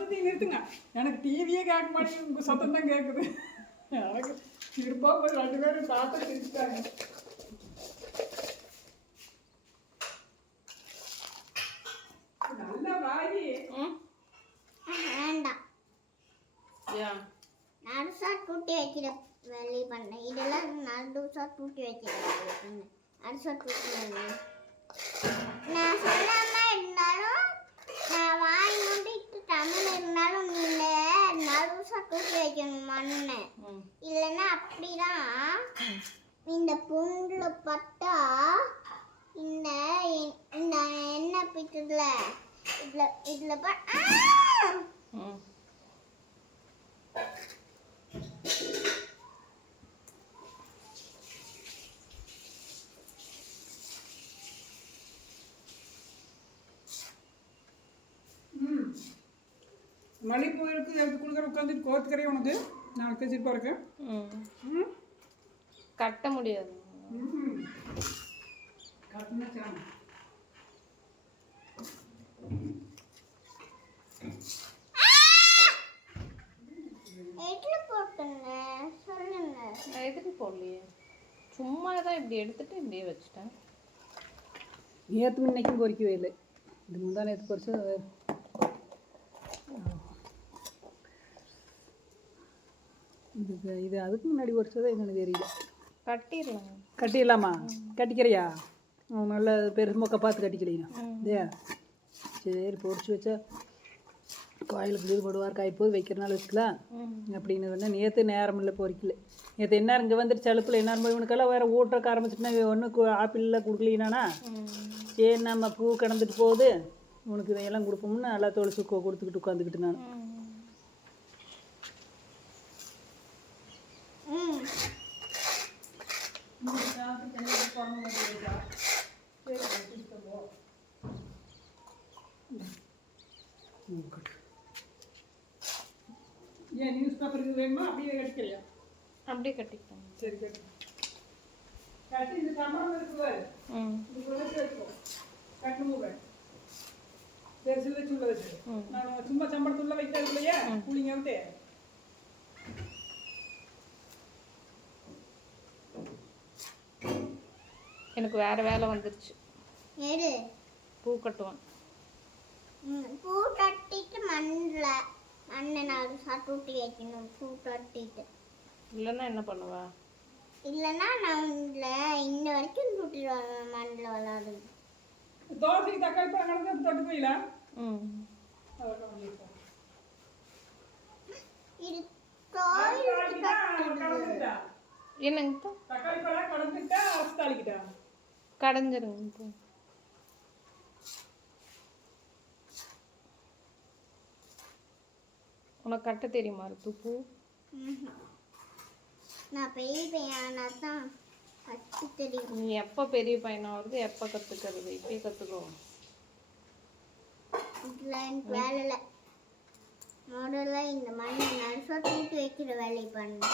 சத்தத்தையும் நிறுத்துங்க. எனக்கு டிவியே கேட்க மாட்டேங்குது, உங்கள் சத்தம் தான் கேட்குது. எனக்கு திருப்பா போய் 2 பேரும் பார்த்து சிரிச்சுட்டாங்க. நல்ல வாயி. வேண்டாம். ஏன் நடுசா கூட்டி வைக்கிற வேலை பண்ண. இதெல்லாம் நடுசா கூட்டி வைக்கிற வேலை பண்ண. நடுசா கூட்டி நான் சொல்லாம இருந்தாலும் நான் வாய் மூடிட்டு தமிழ் இருந்தாலும் நீங்க நடுசா கூட்டி வைக்கணும் மண்ணு. இல்லைன்னா அப்படிதான் இந்த புண்ணுல பட்டா இந்த இந்த எண்ணெய் பிட்டுல இதுல இதுல மல்லிகைப்பூ இருக்குது, எடுத்து கொடுக்குற உட்காந்துட்டு கோத்துக்கறையே உனக்கு. நான் பேசிட்டு இருக்கேன். கட்ட முடியாது. கட்டினா சாமி எதுக்கு போடலையே, சும்மா தான் இப்படி எடுத்துட்டு இப்படியே வச்சுட்டேன். நேற்று இன்னைக்கும் பொறிக்கவே இல்லை. இது முந்தா நேற்று பொறிச்சு இது அதுக்கு முன்னாடி பொறிச்சதா என்னன்னு தெரியல. கட்டிடலாம். கட்டிடலாமா? கட்டிக்கிறியா? நல்ல பெருசு மொக்க பார்த்து கட்டிக்கலையா? இல்லையா? சரி, பொறிச்சு வச்சா கோயிலுக்கு ஈடுபடுவார், காய்ப்போது வைக்கிறனால வச்சுக்கலாம் அப்படின்னு வேணா. நேற்று நேரம் இல்லை, பொறிக்கல. நேற்று என்ன இங்கே வந்துட்டு சலுப்பில் என்ன போய் இவனுக்கெல்லாம் வேறு ஊட்டுறக்க ஆரம்பிச்சுட்டுனா ஒன்றும் ஆப்பிள்லாம் கொடுக்கலீனானா சரி நம்ம பூ கிடந்துட்டு போகுது உனக்கு இதையெல்லாம் கொடுப்போம்னு நல்லா தொலைச்சு கொடுத்துக்கிட்டு உட்காந்துக்கிட்டு நான். ஏன் நியூஸ் பேப்பருக்கு வேணுமா அப்படியே கட்டிக்கிறியா? அப்படியே கட்டிக்கலாம். சரி, கட்டி கட்டி இந்த சம்பளம் இருக்குது இது கொண்டு வைப்போம். கட்டணும் சரி, சில்ல சுள்ள வச்சு நான் சும்மா சம்பளத்துள்ள வைக்கிறது இல்லையா கூலிங்க வந்து. எனக்கு வேற வேலை வந்துருச்சு. பூ கட்டுவான். பூ கட்டிட்டு மண்ணை நான் சாப்பிட்டு வைக்கணும். பூ கட்டிட்டு இல்லைன்னா என்ன பண்ணுவா? இல்லைன்னா நான் இன்ன வரைக்கும் கூட்டிடுவாங்க மண்ணில் விளாடுது. தோசைக்கு தக்காளி பழம் கலந்து தொட்டு போயிடலாம். இது கோயில் என்னங்க தக்காளி பழம் கலந்துட்டா அரசு தாளிக்கிட்டா கடைஞ்சிருங்க. உனக்கு கட்ட தெரியுமா பூ? நான் பெரிய பையனா தான் கட்டு தெரியும். நீ எப்போ பெரிய பையனா வருது, எப்போ கற்றுக்கிறது? இப்பயே கற்றுக்கோ. இதில் எனக்கு வேலை இல்லை. முதல்ல இந்த மண்ணை நடுசா தூக்கி வைக்கிற வேலை பண்ணு.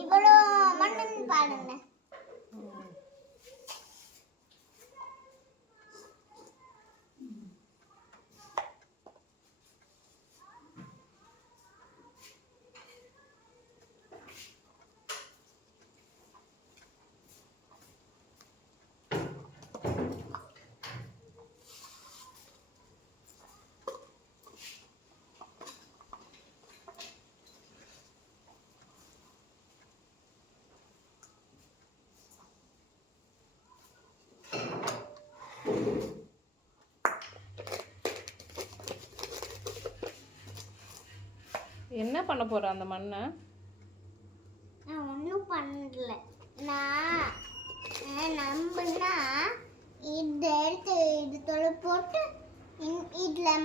இவ்வளோ மண்ணுன்னு பாருங்க. என்ன பண்ண போற அந்த மண்ணை? நான் ஒன்றும் பண்ணல. நான் நம்புனா இதை எடுத்து இது தொலை போட்டு இதில்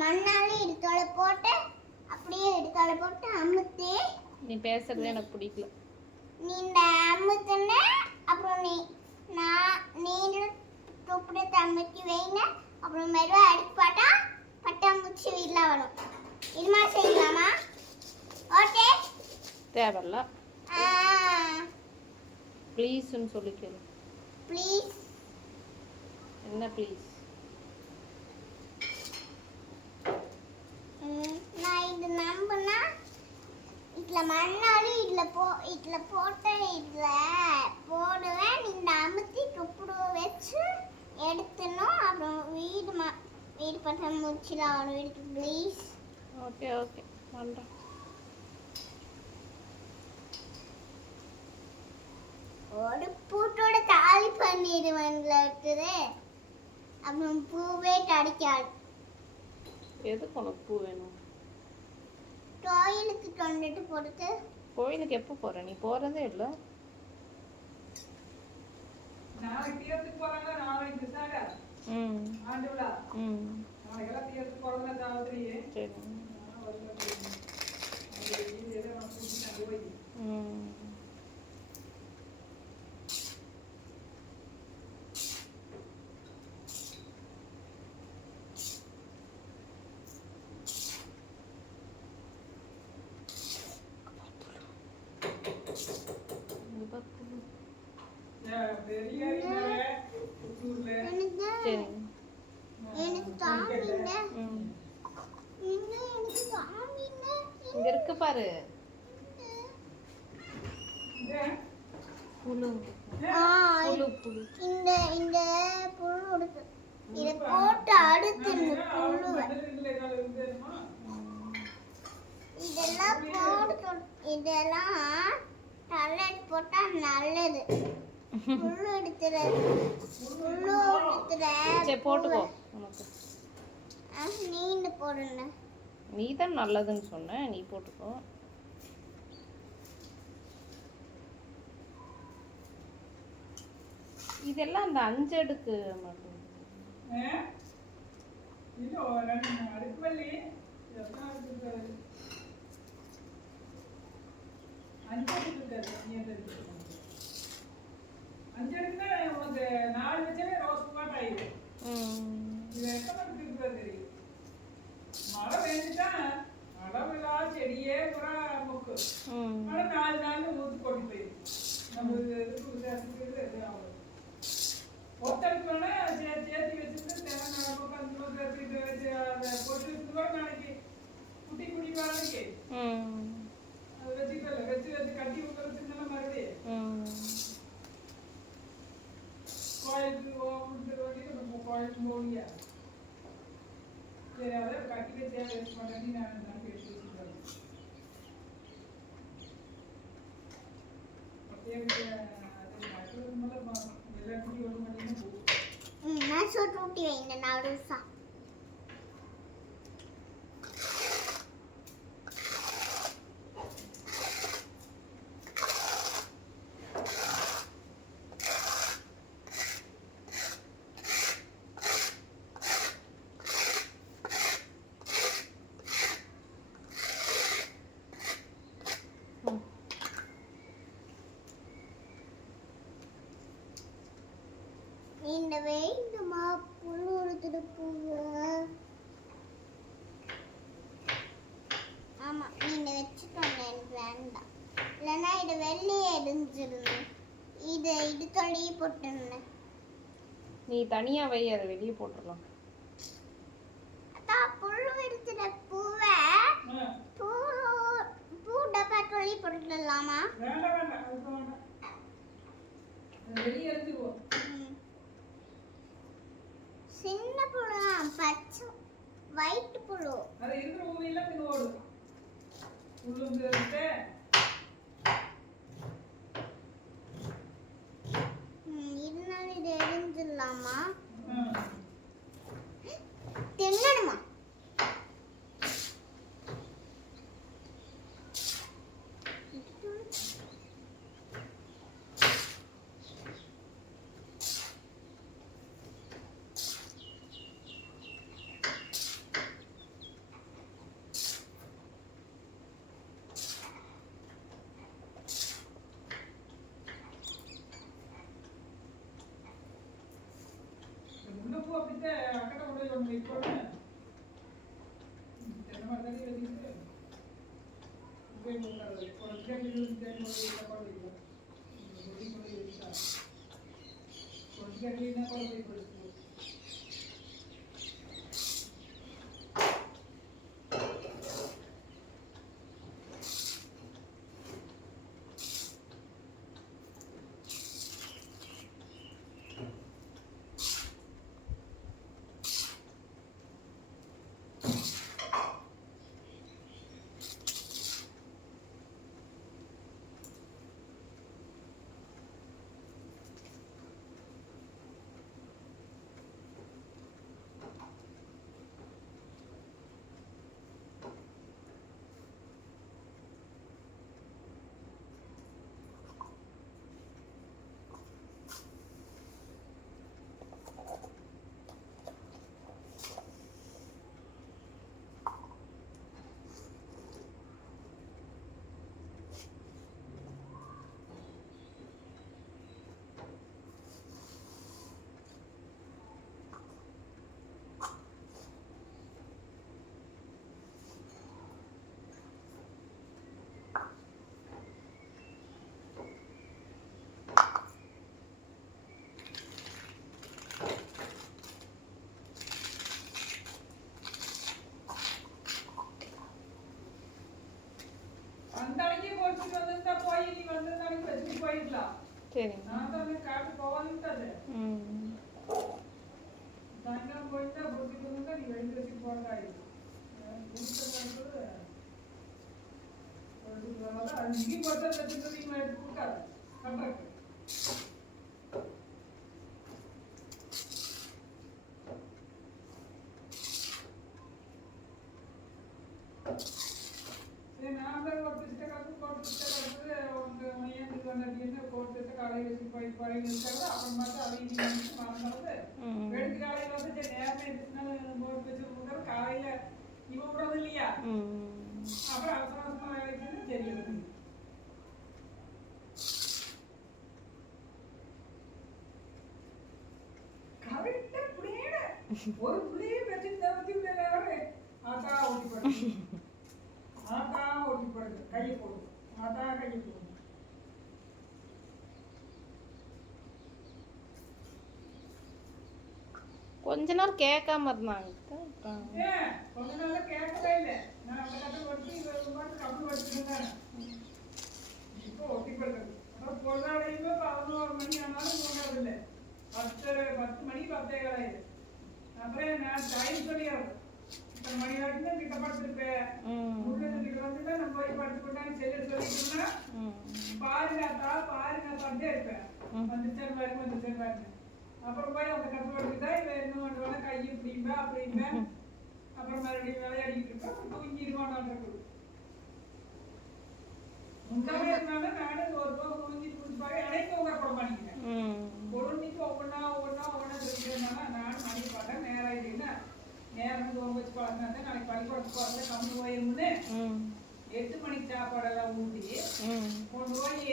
மண்ணாலே இது தொலை போட்டு அப்படியே இது தொலை போட்டு அமுத்தி. நீ பேசுறது எனக்கு பிடிக்கல. நீ இந்த அமுத்துன அப்புறம் நீங்களும் துப்புட தம்பிக்கு வைங்க. அப்புறம் மெதுவாக அடிச்சு பார்த்தா பட்டாம்பூச்சி வீட்டில் வரும். இது மாதிரி செய்யலாமா? ஓகே, தேவையில்ல. ப்ளீஸ்ன்னு சொல்லி கேளு. ப்ளீஸ். என்ன ப்ளீஸ்? நான் இது நம்புனா இதில் மண்ணாலும் இதில் போட்டேன், இதில் போடுவேன். நீங்கள் அமுத்தி துப்புடுவ வச்சு எடுத்துனோம். அப்புறம் வீடு பட்ட முடிச்சிடலாம் அவனை வீட்டுக்கு. ப்ளீஸ். ஓகே ஓகே பண்ணுறேன். ஒரு பூட்டோட தாலி பண்ணிடுவேன்ல இருக்குது. அப்புறம் பூவே கிடைக்காது. எதுக்கு உனக்கு பூ வேணும்? கோயிலுக்கு கொண்டுட்டு போகிறது. கோயிலுக்கு எப்போ போகிற? நீ போகிறதே இல்லை. நாளைக்கு தீர்த்துக்கு போகிறாங்க. நாளைக்கு விசாக ஆண்டு விழா. நாளைக்கெல்லாம் தீர்த்துக்கு போகிறதுனா சாவத்திரியே. சரி. எனக்கு தாமிங்க. இங்க இருக்கு பாரு. புழு புழு. இந்த புழு இருக்கு. இதை போட்டு அடுத்து இந்த புழுவை இதெல்லாம் டலட் போட்டா நல்லது. புழு எடுத்துற சரி போட்டுக்கோ. உனக்கு நீ இந்த போடுங்க. நீ தான் நல்லதுன்னு சொன்ன, நீ போட்டுக்கோ. இதெல்லாம் அந்த 5 அடுக்கு மட்டும். மழை வேண்டிதான் அளவில்லா செடியே புறா முக்கு. மழை 4 நாள் ஊத்து கொண்டு போயிருக்கு. நம்ம ஒருத்தருக்கு வேணா சேர்த்தி வச்சுட்டு தேவை போட்டு வச்சுருக்கோம். நாளைக்கு குட்டி குட்டி நாளைக்கு அது வச்சுக்கல வச்சு கட்டி விட்டுறதுனால மறுபடியும் கோயிலுக்கு கோயிலுக்கு போடியா. சரி அதை கட்டி வச்சா வேஸ்ட் பண்ணி நான் பேசி வச்சுக்கிறேன். நான் சொட்டு ஊட்டி வைங்க 4 நிமிஷம். இந்த வேண்டுமா புழு எடுத்துட்டு போவ. ஆமா நீங்க வச்சுக்கோங்க, எனக்கு வேண்டாம். இல்லைன்னா இது வெள்ளையே எரிஞ்சிருந்தேன். இது தொலைி போட்டுருந்தேன். நீ தனியா வை, அதை வெளியே போட்டுடலாம். அதான் புழு எடுத்துட்ட பூவை பூ டப்பா தொலைி போட்டுடலாமா? வேண்டாம் வேண்டாம் அது வேண்டாம். வெளியே எடுத்துக்கோ. சின்ன புழு பச்சை ஒயிட் புழு. அது இருக்கிற ஊதியெல்லாம் பின் ஓடும். உள்ளுங்கிறது இதனால இது எரிஞ்சிடலாமா? தின்னணுமா? முன்னப்போ அப்படித்தான் அக்கடை உடைய ஒன்று வைக்கோன்னு தென்னை மரத்தாடி வச்சுட்டு அந்த அன்னைக்கே போட்டு வந்திருந்தா போய் நீ வந்து நாளைக்கு வச்சுட்டு போயிடலாம். சரிங்க. நான் தான் காட்டு போவான்ட்டது. சாயங்காலம் போயிட்டா போட்டுட்டு வந்தா நீ வெளியே வச்சுட்டு போறதாயிடும். இங்கே போட்டா வச்சுட்டு நீங்க எடுத்து கொடுக்காது. கம்பருக்கு ஒரு புள்ளியே பிரச்சனை ஆத்தா ஓட்டி போடுது, ஆத்தா ஓட்டி போடுது, கையை போடுது, ஆத்தா கையை போடுது. கொஞ்ச நேரம் கேட்காம இருந்தாங்க. கொஞ்ச நாள் கேட்கவே இல்லை. நான் அந்த கதை ஒட்டி கப்பு வச்சுருந்தேன். இப்போ ஒட்டி போடுறது அப்புறம் பொருளாதாரையுமே 11 மணி ஆனாலும் தூங்கிறதில்லை. 10 மணி 10:15. அப்புறம் நான் டைம் சொல்லிடுறேன். இத்தனை மணி வரைக்கும் கிட்ட படுத்துருப்பேன். கிட்ட வந்துட்டா நம்ம போய் படுத்துக்கிட்டான்னு சொல்லிட்டோம்னா பாருங்கத்தா பாருங்கத்தான்ட்டே இருப்பேன். வந்துச்சேன் பாருங்க வந்துச்சேன் பாருங்க. அப்புறம் போய் அந்த கப்பு எடுத்துட்டா இவ என்ன பண்ணுவாங்க கையை இப்படிம்பா அப்படிம்பா. அப்புறம் மறுபடியும் விளையாடிட்டு இருப்பேன். தூங்கிடுவான். உண்டாவே இருந்தாலும் நானும் ஒரு ரூபா தூங்கி குடிப்பாங்க. எனக்கு உங்க போட மாட்டேங்கிறேன். பொருளுக்கு ஒவ்வொன்றா சொல்லிட்டேன்னா நானும் மணி பார்த்தேன். நேரம் ஆயிடுச்சுன்னா நேரம் தூங்க வச்சு பழகினா நாளைக்கு பள்ளிக்கூடத்துக்கு போகிறத கம்மி போயிரும்னு 8 மணிக்கு சாப்பாடெல்லாம் ஊட்டி கொண்டு போய்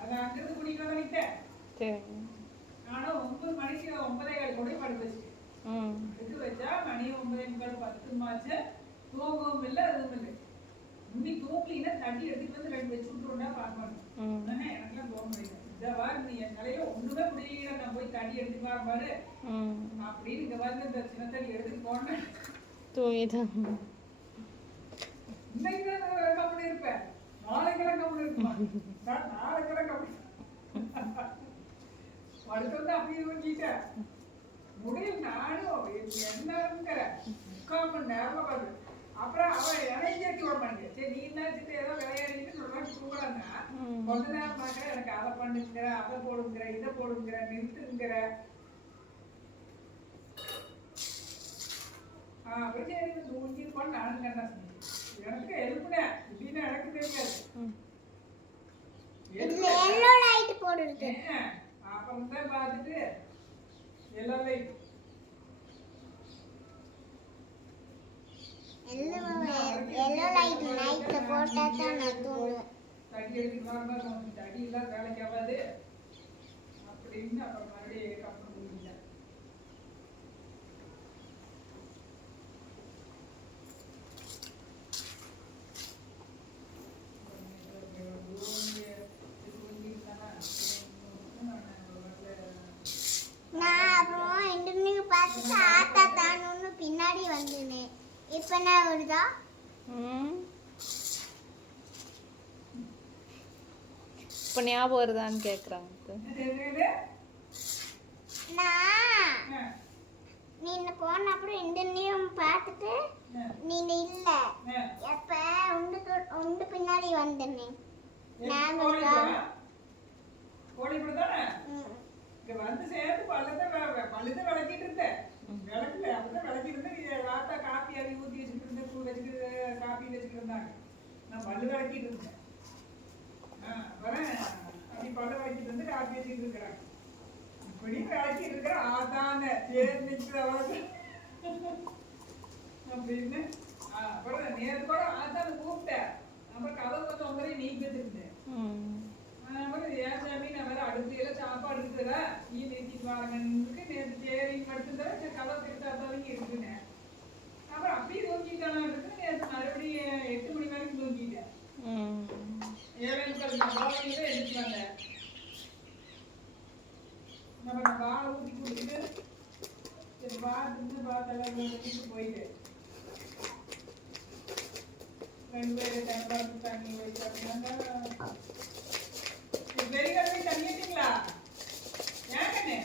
அதை அங்கிருந்து குடிக்க நினைத்தேன். ஆனால் 9 மணிக்கு 9:15 கூட படுக்க வச்சுட்டேன். படுக்க வச்சா மணி 9:45 10 ஆச்சு. தூங்கவும் இல்லை அதுவும் இல்லை. இன்னைக்கு தூக்கலின்னா தண்ணி எடுத்துட்டு வந்து 2 வச்சு விட்டுருண்டா பார்க்கணும். எனக்குலாம் போக முடியாது. இந்த வாரம் நீ என் தலையில ஒண்ணுமே முடியல. நான் போய் தண்ணி எடுத்துட்டு வர பாரு அப்படின்னு இங்க வந்து இந்த சின்ன தண்ணி எடுத்துட்டு போனேன். இன்னைக்கு தான் கம்பெனி இருப்பேன். நாளைக்கெல்லாம் கம்பெனி இருக்குமா? நாளைக்கெல்லாம் கம்பெனி படுத்து வந்து அப்படியே தூங்கிட்டேன். முடியல நானும் என்னங்கிற 3/4 மணி நேரமா பார்த்து. அப்புறம் அவன் இலையை ஏற்றி விட மாட்டேன். சரி நீ என்ன ஏதோ விளையாடிட்டு சொல்றாங்க தூங்குறாங்க. கொஞ்ச நேரம் பார்க்குற எனக்கு அதை பண்ணுங்கிற அதை போடுங்கிற இதை போடுங்கிற நிறுத்துங்கிற. அப்புறம் சரி தூங்கிருப்பான்னு நானும் என்ன செஞ்சேன். எனக்கு எழுப்புனேன் இப்படின்னு எனக்கு தெரியாது. அப்புறம் தான் பார்த்துட்டு எல்லாம் தடி எடுத்துக்கலாம் தடியெல்லாம் வேலைக்கு ஆகாது அப்படின்னு அப்புறம் மறுபடியும் கப்பல் முடிஞ்சேன். இப்ப நான் வருதா? இப்போ ஞாபகம் வருதான்னு கேட்குறாங்க. நான் நீங்க போன அப்புறம் இந்த நீயும் பார்த்துட்டு நீங்க இல்ல எப்ப உண்டு பின்னாடி வந்தனே நான் இருக்கா? இங்க வந்து சேர்த்து பழுத விளக்கிட்டு இருந்தேன். விளக்குல அப்படிதான் விளக்கிட்டு இருந்தேன். நீ ராத்தா காப்பி அவி ஊற்றி வச்சுட்டு இருந்தேன். தூள் வச்சுட்டு காப்பி வச்சுட்டு இருந்தாங்க. நான் பல்லு விளக்கிட்டு இருந்தேன். வரேன் அப்படி பல்லு விளக்கிட்டு இருந்து காப்பி வச்சுட்டு இருக்கிறேன். இப்படி விளக்கிட்டு இருக்கிறேன். ஆதான தேர் நிற்கிறவங்க அப்படின்னு அப்புறம் நேற்று கூட ஆதான கூப்பிட்டேன். அப்புறம் கதவு கொஞ்சம் உங்களையும் நீக்கி வச்சிருந்தேன். ஏன் சாமி நான் வேற அடுப்பையில சாப்பாடு இருக்குதுல நீ நிறுத்திட்டு வாங்கன்னு நேற்று தேரி படுத்துருந்தா கதவை திருத்தாத்தாலும் இருக்குன்னு அப்புறம் அப்படியே தூங்கிட்டானா இருக்கு. நேற்று மறுபடியும் 8 மணி வரைக்கும் தூங்கிட்டேன். 7:30 எடுத்துவாங்க. நம்ம பாலை ஊற்றி கொடுத்துட்டு சரி பார்த்துட்டு பார்த்தெல்லாம் போயிட்டு 2 பேரும் பார்த்து தண்ணி வைத்தாங்க. வெறிகடை தண்ணி ஏத்திங்களா? ஏன் கண்ணே?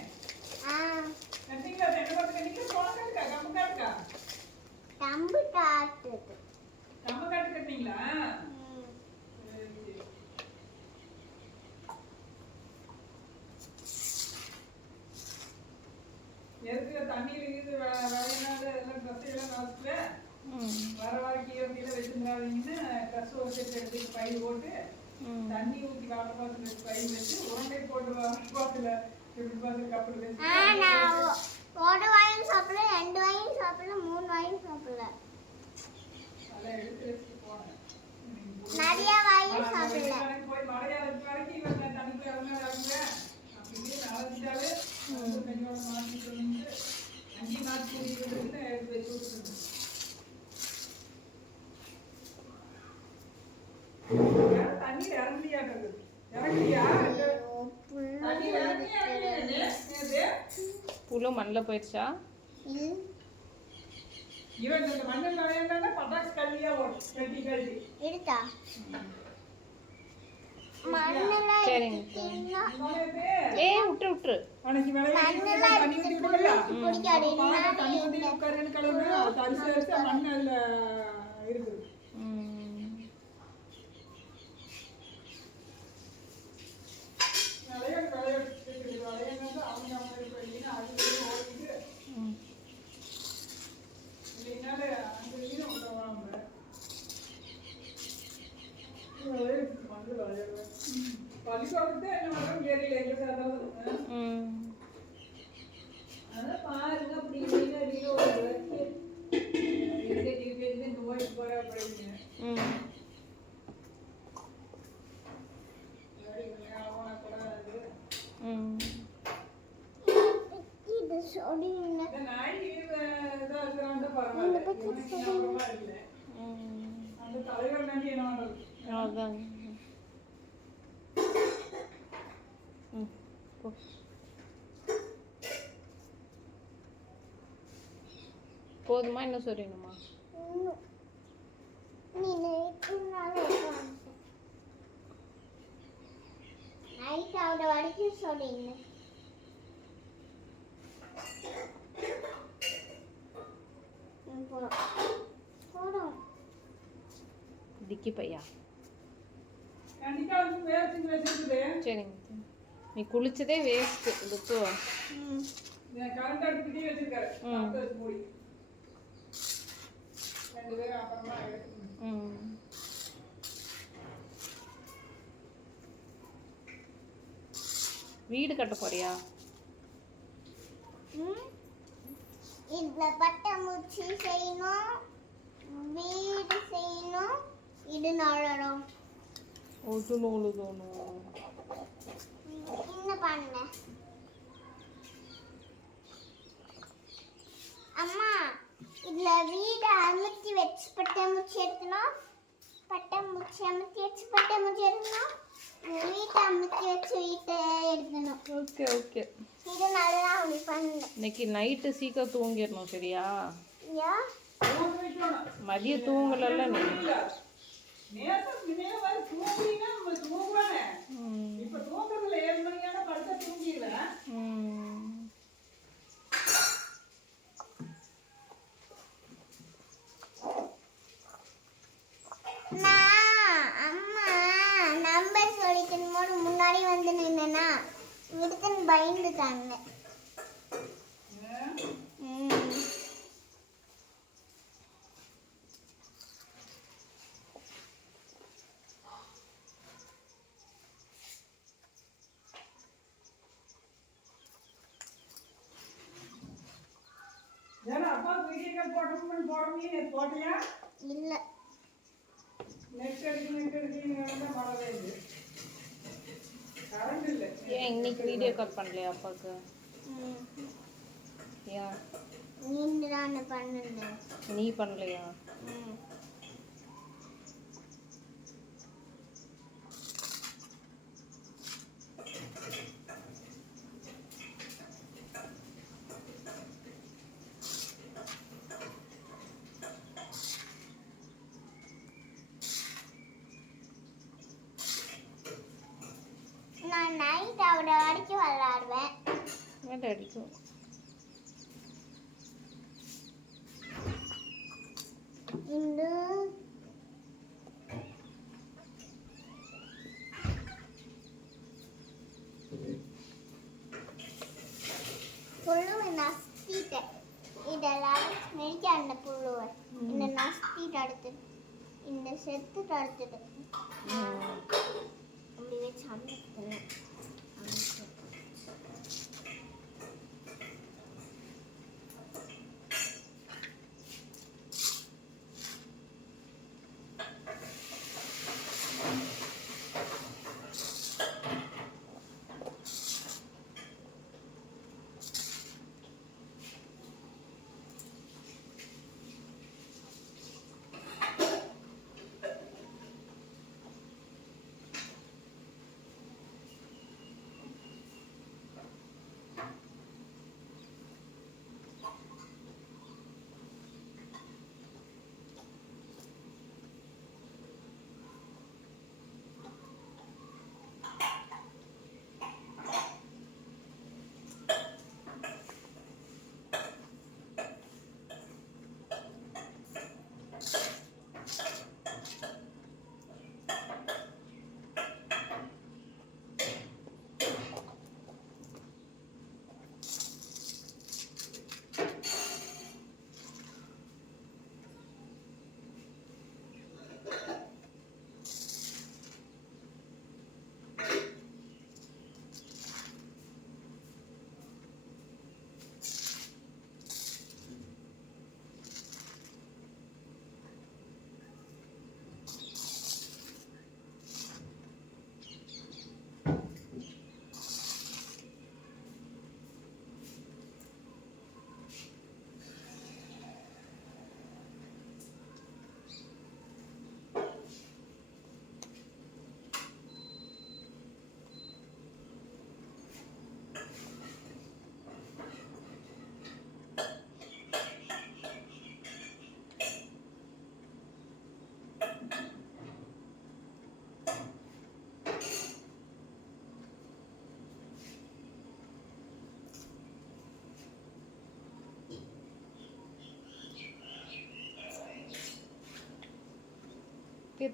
கட்டிங்களா? தென்னமரத்து கட்டிங்களா? சோளம் இருக்கா? கம்பு காட்டுக்கா? கம்பு காட்டு. கம்பு காட்டு கட்டிங்களா? எதுக்கு தண்ணியில் இருக்குது விளையாடாத எல்லாம் ட்ரெஸ் எல்லாம் வளர்த்துட்டு வர வரைக்கும் எப்படிலாம் வச்சுருந்தாங்கன்னு ட்ரெஸ் ஒரு செட் எடுத்துட்டு பை போட்டு தண்ணி ஊற்றி வாட்டர் பாத்திரம் பை வச்சு உருண்டை போட்டு வாட்டர் பாத்திர கப்பல் வச்சு ஒரு வாயும் சாப்பிடல, 2 வாயும் சாப்பிடல, 3 வாயும் சாப்பிடல. அதெல்லாம் எடுத்து வச்சுட்டு போனேன். நிறைய வாயும் சாப்பிடல. போய் மழையாத வரைக்கும் இவன் தண்ணிக்குள்ள இறங்க அப்படியே அழைச்சிட்டாலே கையோட மாற்றிட்டு வந்து 5 நாள் கூடிட்டு எடுத்து வச்சு விட்டுருந்தேன். தண்ணீர் இறங்கலையாட்டது. இறங்கலையா? தண்ணீர் இறங்கலையா? புழு மண்ணில் போயிடுச்சா? இவன் இந்த மண்ணில் விளையாண்டா பட்டாசு கல்வியா ஓடும். கட்டி கல்வி எடுத்தா சரிங்க. விட்டுரு அன்னைக்கு தண்ணி ஊற்றி விட்டுருக்கா? தண்ணி ஊற்றி உட்காருன்னு கிளம்பு. தரிசு அரிசா மண் அதில் இருக்குது. பள்ளிக்கூடத்தை என்ன பண்ணுறோம் கேரியல எங்க சேர்ந்தாலும் அதான் பாருங்க அப்படி நோய் போற அப்படின்னு அந்த தலைவர் நம்பி என்ன பண்றது? அதான் போதுமா இன்னும் சொல்லணுமா? வரைக்கும் சொல்லுங்க. டிக்கி பையா கண்டிப்பா வந்து வேஸ்ட் வச்சிருக்குது. சரிங்க. நீ குளிச்சதே வேஸ்ட். இதுக்கு கரண்ட் அடுப்புக்கிட்டே வச்சிருக்காரு. மூடி 2 பேரும் அப்புறமா எடுத்துக்கணும். வீடு கட்ட போறியா? இதுல பட்டாம்பூச்சி செய்யணும், வீடு செய்யணும், இது நழணும். என்ன பண்ண அம்மா? இதுல வீடு அமுத்தி வச்சு பட்டாம்பூச்சி எடுக்கணும், பட்டாம்பூச்சி அமுத்தி வச்சு பட்டாம்பூச்சி எடுக்கணும், வீட்டை அமுத்தி வச்சு வீட்டை எடுக்கணும். Okay okay. இது நல்லா அப்படி பண்ணு. இன்னைக்கு நைட்டு சீக்கிரம் தூங்கிடணும் சரியா? தூங்க வைக்கணும். மதியம் தூங்கலல்ல நீ. நேத்து முன்னைய வரை தூங்குறீங்கன்னா தூங்குவானே. இப்ப தூங்குறதுல 7 மணிக்கான படுத்தா தூங்கிடுவேன். நான் அம்மா நம்பர் சொல்லிக்கும் போது முன்னாடி வந்து நின்னா விடுத்துன்னு பயந்துட்டாங்க. ஏன்னா அப்பா வீடியோ கால் போடணும் போட்டியா? இல்ல நெட் அடிக்கணும் வரவே இல்லை. கரண்ட் இல்லை. ஏன் இன்னைக்கு வீடியோ கால் பண்ணலையா அப்பாவுக்கு? ஏன் நீங்க தானே பண்ணுங்க. நீ பண்ணலையா? நான் நைட் அவட வரைக்கும் விளையாடுவேன். வேண்டாம் அடிக்கும். இந்த புழுவை நசுத்திட்டேன். இதெல்லாம் நெரிக்க அந்த புழுவை இந்த நசுத்திட்டு அடுத்தது இந்த செத்துட்டு அடுத்தது அப்படி வச்சு அமுத்துறேன்.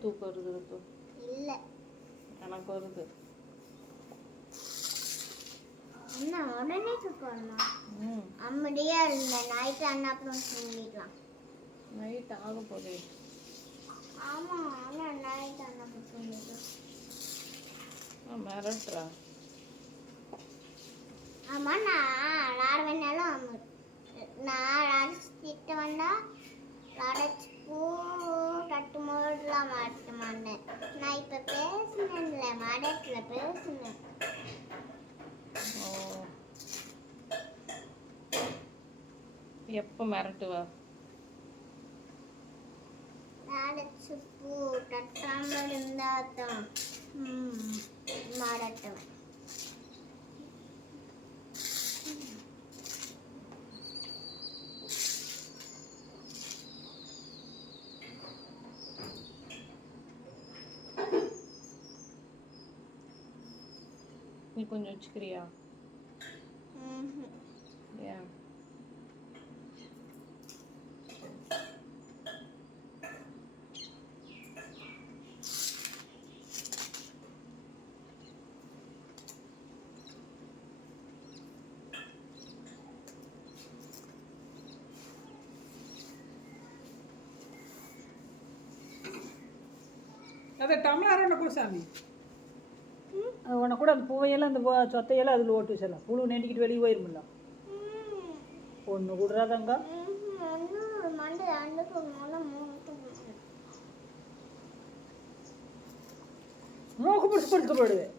தூக்கம் வருது இருக்கு. இல்ல எனக்கு வருது. என்ன உடனே தூக்கமா? அம்மடியா இருந்த நைட் அண்ணா அப்புறம் தூங்கிடலாம். நைட் ஆக போகுது. ஆமா ஆனா நைட் அண்ணா அப்புறம் தூங்கிடலாம். மிரட்டுறா. ஆமா நான் யார் வேணாலும் நான் அடிச்சுட்டு வந்தா அடைச்சு பூ தட்டு மூடலாம் மாட்ட மாட்டேன். நான் இப்ப பேசுனேன்ல மாடத்துல பேசுனேன். எப்போ மிரட்டுவா? அடைச்சு பூ தட்டாம இருந்தா தான் மாடட்டுவேன். நீ கொஞ்சம் வச்சுக்கிறியா? ம்ஹும். ஏன்? அதை டம்ளர் என்ன குடிசாமி உனக்கு கூட அந்த பூவையெல்லாம் அந்த சொத்தையெல்லாம் அதில் ஓட்டு வச்சிடலாம். புழு நெண்டிக்கிட்டு வெளியே போயிருமில்ல. ஒன்று விடுறாதங்க. மூக்கு பிடிச்சி படுத்து போடுவேன்.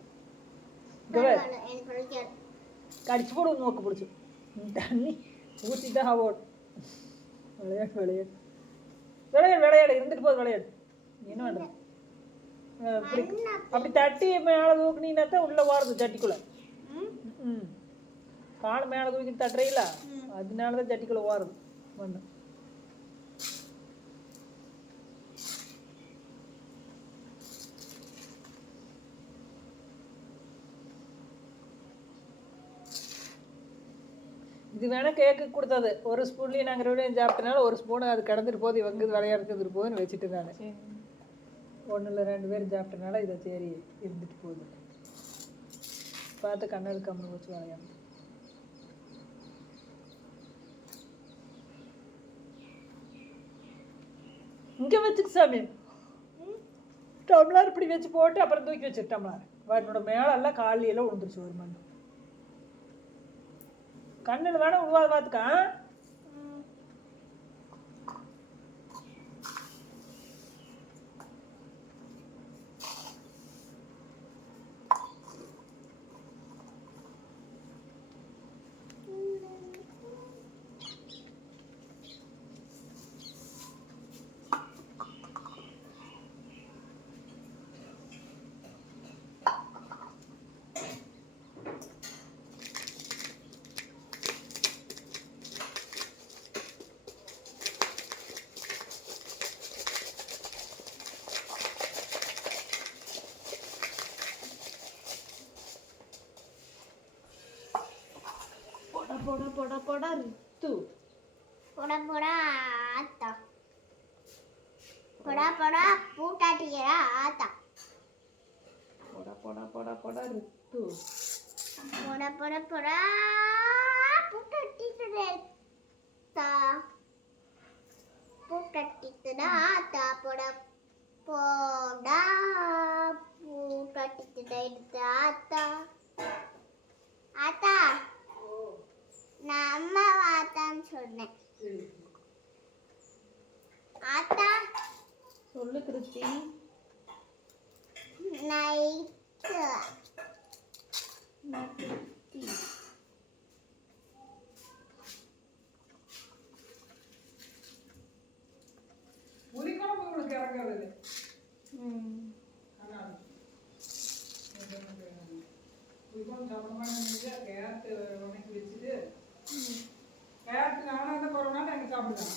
கடிச்சு போடுவோம் மூக்கு பிடிச்சி. தண்ணி ஊற்றி தான் ஆகும். விளையாடு விளையாடு விளையாடு விளையாடு இருந்துட்டு போகுது விளையாடு. என்ன பண்ணுறது? அப்படி தட்டி மேலே தூக்குனீங்கன்னா தான் உள்ளே வாருது சட்டிக்குள்ளே. ம் கால் மேலே தூக்கி தட்டுறீங்கள, அதனால தான் சட்டிக்குள்ளே வாருது மண்ணு. இது வேணால் கேக்கு கொடுத்தது. ஒரு ஸ்பூன்லேயே நாங்கள் ரெண்டு சாப்பிட்டனால ஒரு ஸ்பூனு அது கிடந்துட்டு போகுது, இவங்க விளையாடுறதுக்கு போகுதுன்னு வச்சுட்டு நான் ஒன்றில் 2 பேரும் சாப்பிட்டனால இதை சரி இருந்துட்டு போகுது. பார்த்து கண்ணது கம்மி வச்சு விளையாடு. இங்கே வச்சுக்கு சாமி டம்ளர் இப்படி வச்சு போட்டு அப்புறம் தூக்கி வச்சு டம்ளர் என்னோட மேலெல்லாம் காலையெல்லாம் விழுந்துருச்சு ஒரு மண். கண்ணில் வேணா உருவாத பார்த்துக்கா. போட போட ரித்து போட போட ஆத்தா போட போட பூட்டாட்டியா ஆத்தா போட போட போட போட ரித்து போட போட போட பூட்டாட்டிட்டா பூட்டாட்டிட்டா ஆத்தா போட போட பூட்டாட்டிட்டா ஆத்தா ஆத்தா நான் அம்மா ஆத்தான்னு சொன்னேன். ஆத்தா சொல்லு கிருத்தி. நைட்டு புளிக்குழம்பு உங்களுக்கு இறங்காது. புளிக்குழம்பு சாப்பிட கேரட்டு உணக்கி வச்சுட்டு கேரட்டு நானும் அந்த கொரோனா எனக்கு சாப்பிடுவேன்.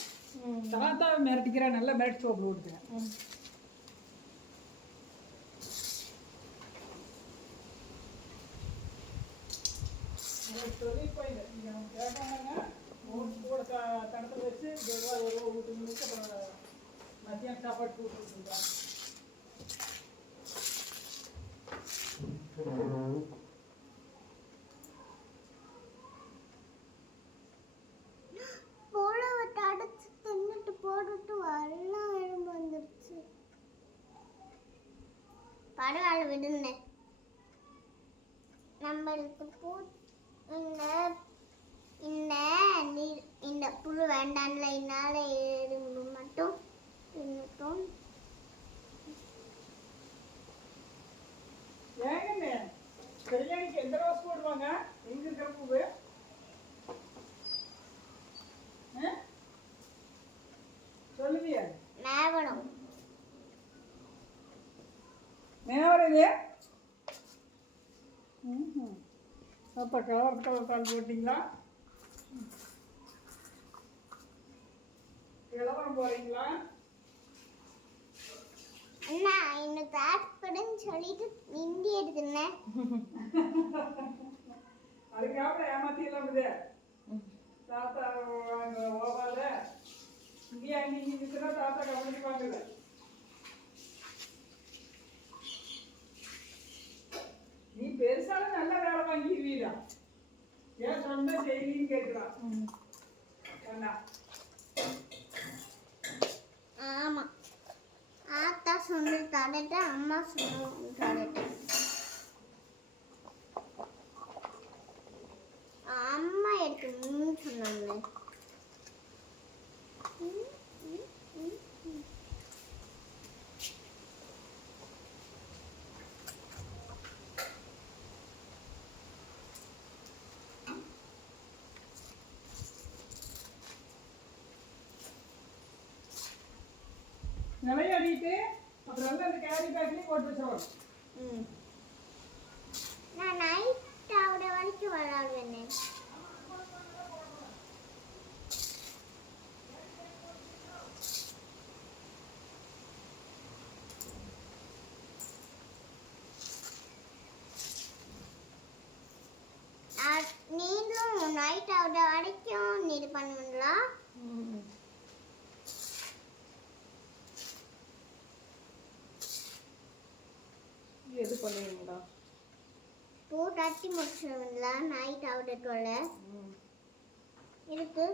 தாத்தாவை மிரட்டிக்கிறேன், நல்லா மிரட்டி சோப்பு கொடுத்தேன். சொல்லி போயிடு நீங்கள் அவங்க கேட்பாங்க கூட தடத்தை வச்சு ஒரு வீட்டு மத்தியானம் சாப்பாடு கூப்பிட்டுருக்கேன். போலவை தடுத்து தின்னுட்டு போட்டுட்டு எல்லாம் எலும்பு வந்துருச்சு. பரவாயில்ல விடுங்க. நம்மளுக்கு இந்த புழு வேண்டாம்ல, இதனால எலும்பு மட்டும் தின்னுட்டோம். ஏங்க பிரியாணிக்கு எந்த ரோஸ் போடுவாங்க? எங்க இருக்கிற பூவு சொல்லுவியா? மேவனம் மேவரம் இது. அப்போ கலர் கலர் பால் போட்டிங்களா? இளவரம் போகிறீங்களா? அண்ணா இன்னும் தாட்படுன்னு சொல்லிட்டு நிந்தி எடுத்துனேன். அதுக்காக ஏமாத்திடலாம் இது. தாத்தா ஓவாத இங்கே அங்கே நிற்கிறா தாத்தா கவனிப்பாங்கல்ல. நீ பெருசாலும் நல்ல வேலை வாங்கிடுவீடா. ஏன் சொந்த செய்தின்னு கேட்குறான். அண்ணா ஆமா, ஆத்தா சொன்னது தடட்டு, அம்மா சொன்னது தடட்டு. அம்மா எடுக்கணும்னு சொன்னாங்க. நிலையாடிட்டு அப்புறம் வந்து அந்த கேரி பேக்லேயும் போட்டு வச்சிடணும். நான் நைட் ஆகுற வரைக்கும் விளாடுவேனே. நீங்களும் நைட் ஆகுற வரைக்கும் இது பண்ணுவீங்களா? எது பண்ணுவீங்களா? பூ தட்டி முடிச்சிடுவீங்களா நைட் ஆகுறதுக்குள்ள? இருக்கு.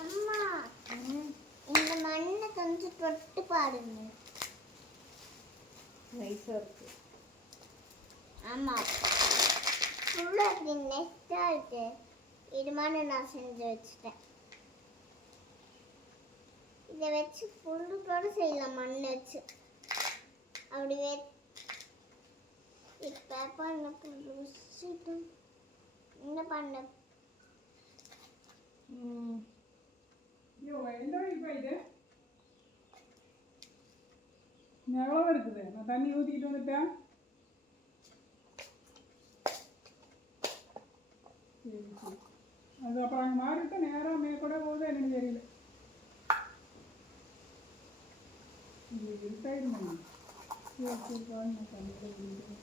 அம்மா, இந்த மண்ணை கொஞ்சம் தொட்டு பாருங்க. நைஸா இருக்கு. ஆமா, ஃபுல்லா இப்படி நெஸ்டா இருக்கு. இது மாதிரி நான் செஞ்சு வச்சுட்டேன். இதை வச்சு ஃபுல்லோட செய்யலாம் மண் வச்சு. அப்படியே பேப்பர் என்ன பண்ண எந்த இப்போ இது எவ்வளோ இருக்குது? நான் தண்ணி ஊற்றிக்கிட்டு வந்துட்டேன். சரி சரி, அது அப்புறம் அங்கே மாறிட்டு நேராக மேற்கூட போகுது எனக்கு தெரியல. இது இருட்டாயிருமா? சரி சரி பாருங்க, நான் தண்ணியில்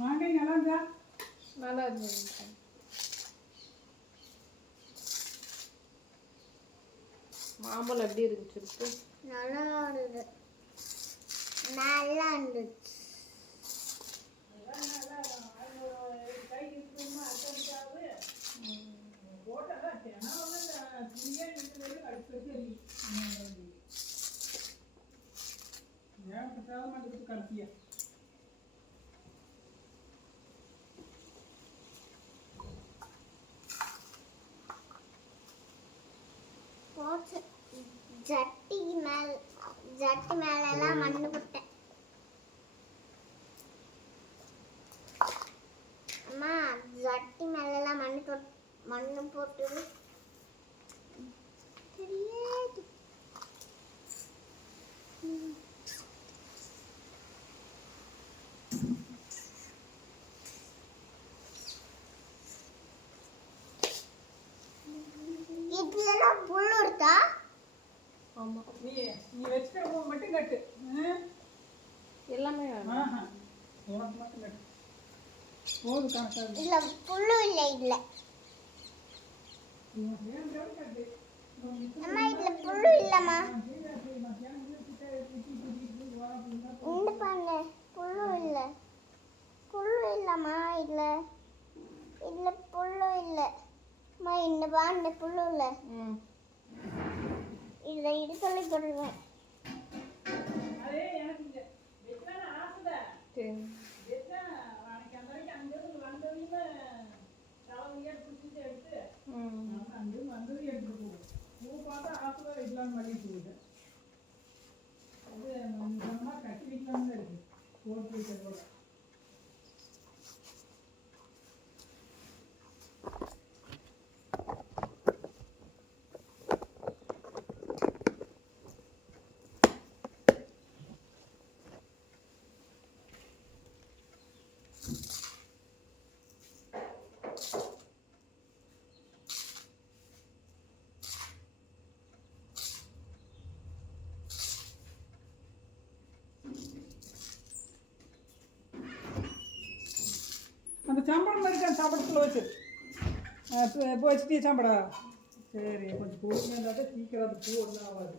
மாங்காய் நல்லா இருந்தா நல்லா இருந்துச்சு. மாம்பழம் எப்படி இருந்துச்சு? நல்லா இருந்தது. நல்லா இருந்துச்சு. கடைசியா ஜட்டி மேலெல்லாம் மண்ணு போட்டேன். அம்மா, ஜட்டி மேலெல்லாம் மண்ணு போட்டு தெரியாது. இதுலலாம் புல் இருக்கா? ஆமா நீ நீ வச்சுக்கிற பூ மட்டும் கட்டு. எல்லாமே வேணும். ஆஹா உனக்கு மட்டும் கட்டு. போதும் கணக்காக. இல்ல புல்லும் இல்ல இதுல. கட்டு. அம்மா இதுல புல்லும் இல்லம்மா. இந்த பாருங்க புல்லும் இல்ல. புல்லும் இல்லம்மா இதுல. இதுல புல்லும் இல்ல. அம்மா இந்த பாருங்க புல்லும் இல்ல. இதுல இது சொல்லி போடுவேன். அதே எனக்கு இங்க வெட்டலான ஆசைதான். சரி. வெட்டா அன்னைக்கு அந்த வரைக்கும் அங்கிருந்து வந்ததையுமே தலைமையாக பிடிச்சிட்டு எடுத்து அங்கிருந்து வந்ததையும் எடுத்துட்டு போகும். பூ பார்த்தா ஆசைதான் வைக்கலாம்னு பண்ணிட்டு போகுது. அது நம்ம கட்டி வைக்கலாம்னு தான் இருக்கு. போட்டு வைக்கிறதோட அந்த சாம்பார் மாதிரி அந்த சாப்பாடுக்குள்ள வச்சு இப்போ வச்சுட்டே சாம்பாடா. சரி கொஞ்சம் பொறுமையாக இருந்தால் தான் சீக்கிரம் அது பூ ஒன்றும் ஆகாது.